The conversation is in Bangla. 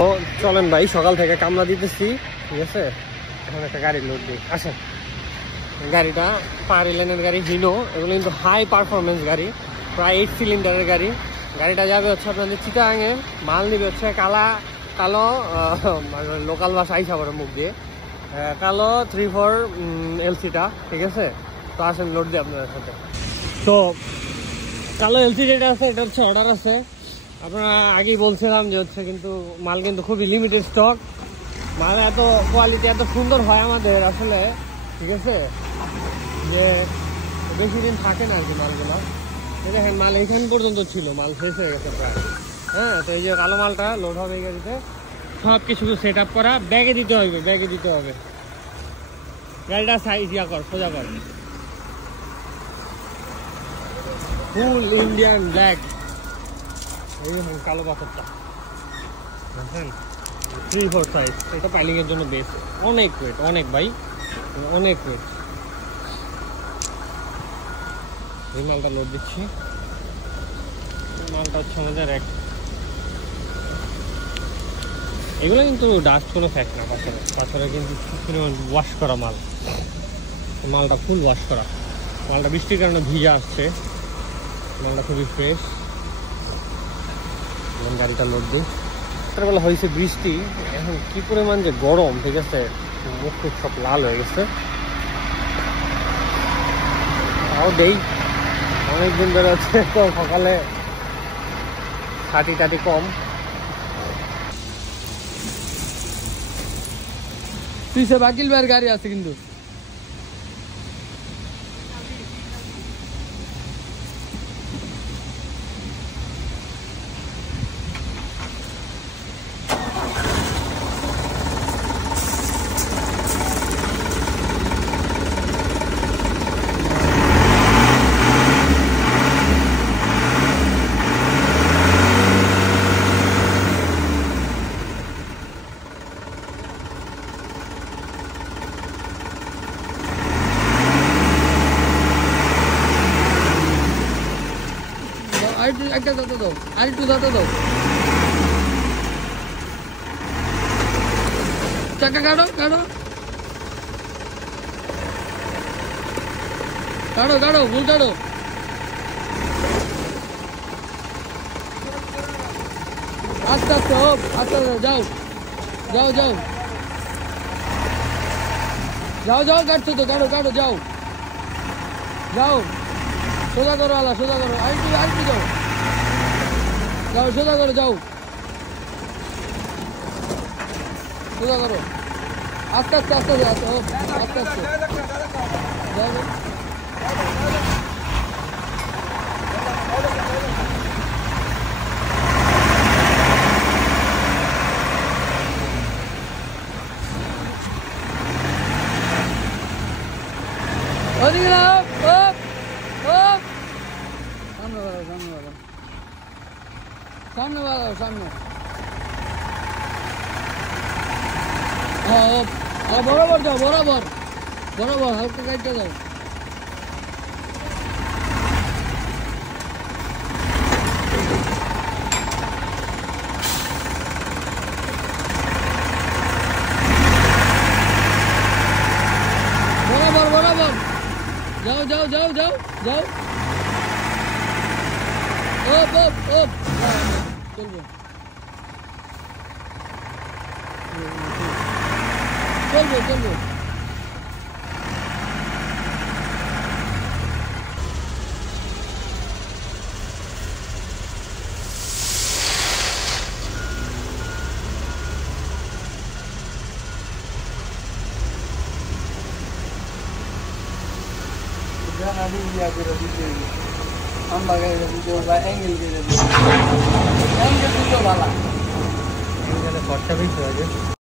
তো চলেন ভাই, সকাল থেকে কামলা দিতেছি, ঠিক আছে। এখন একটা গাড়ি লোড দিই, আসেন। গাড়িটা পার লেনের গাড়ি, হিনো। এগুলো কিন্তু হাই পারফরমেন্স গাড়ি, প্রায় 8 সিলিন্ডারের গাড়ি। গাড়িটা যাবে হচ্ছে আপনাদের চিটাগাঙে, মাল নিবে হচ্ছে কালো লোকাল ভাষা আইসাবার মুখ দিয়ে কালো 3-4 এলসিটা, ঠিক আছে। তো আসেন লোড দিই আপনাদের সাথে। তো কালো এলসি যেটা আছে এটা হচ্ছে অর্ডার আছে, আপনারা আগেই বলছিলাম যে হচ্ছে, কিন্তু মাল কিন্তু খুবই লিমিটেড স্টক। মাল এত কোয়ালিটি এত সুন্দর হয় আমাদের আসলে, ঠিক আছে, যে বেশি দিন থাকে না আর কি মালগুলো। দেখেন মাল এইখান পর্যন্ত ছিল, মাল শেষ হয়ে গেছে প্রায়। হ্যাঁ, তো এই যে কালো মালটা লোড হবে এই গাড়িতে, সব কিছু সেট আপ করা, ব্যাগে দিতে হবে। গাড়িটা সাইজ কর, সোজা কর, ফুল ইন্ডিয়ান ব্ল্যাক, এইরকম কালো পাথরটা বুঝছেন, 3-4 সাইজ। এটা পাইলিং এর জন্য বেস্ট, অনেক ওয়েট, অনেক ভাই, অনেক ওয়েট। এই মালটা লোড দিচ্ছি। মালটা হচ্ছে আমাদের এগুলো কিন্তু ডাস্ট কোনো ফ্যাক্ট না, পাথরে কিন্তু ওয়াশ করা মালটা ফুল ওয়াশ করা। মালটা বৃষ্টির কারণে ভিজা আসছে, মালটা খুবই ফ্রেশ। গাড়িটা লোড দিই। রাত্রেবেলা হয়েছে বৃষ্টি, এখন কি পরিমাণ যে গরম, ঠিক আছে, মুখ সব লাল হয়ে গেছে। তাও দেই, অনেকদিন ধরে হচ্ছে, তো সকালে ছাটি কম। তুই সে বাকিল ভাইয়ের গাড়ি আছে কিন্তু। একটা দাঁতা দাও, আর একটু দাঁতা দাও, চাকা কাটো ভুল কাটো। আস্তে যাও কাটছো তো, কাটো যাও সোজা করো, সোজা করো, আরেকটু যাও সোজা করো, যাও সোজা করো, আস্তে যাও। ওদিকে যাও, সামনে বরাবর যাও, বরাবর হালকা গাড়িটা যাও। বরাবর যাও ওপ চলবে খরচা বেশি হয়ে যায়।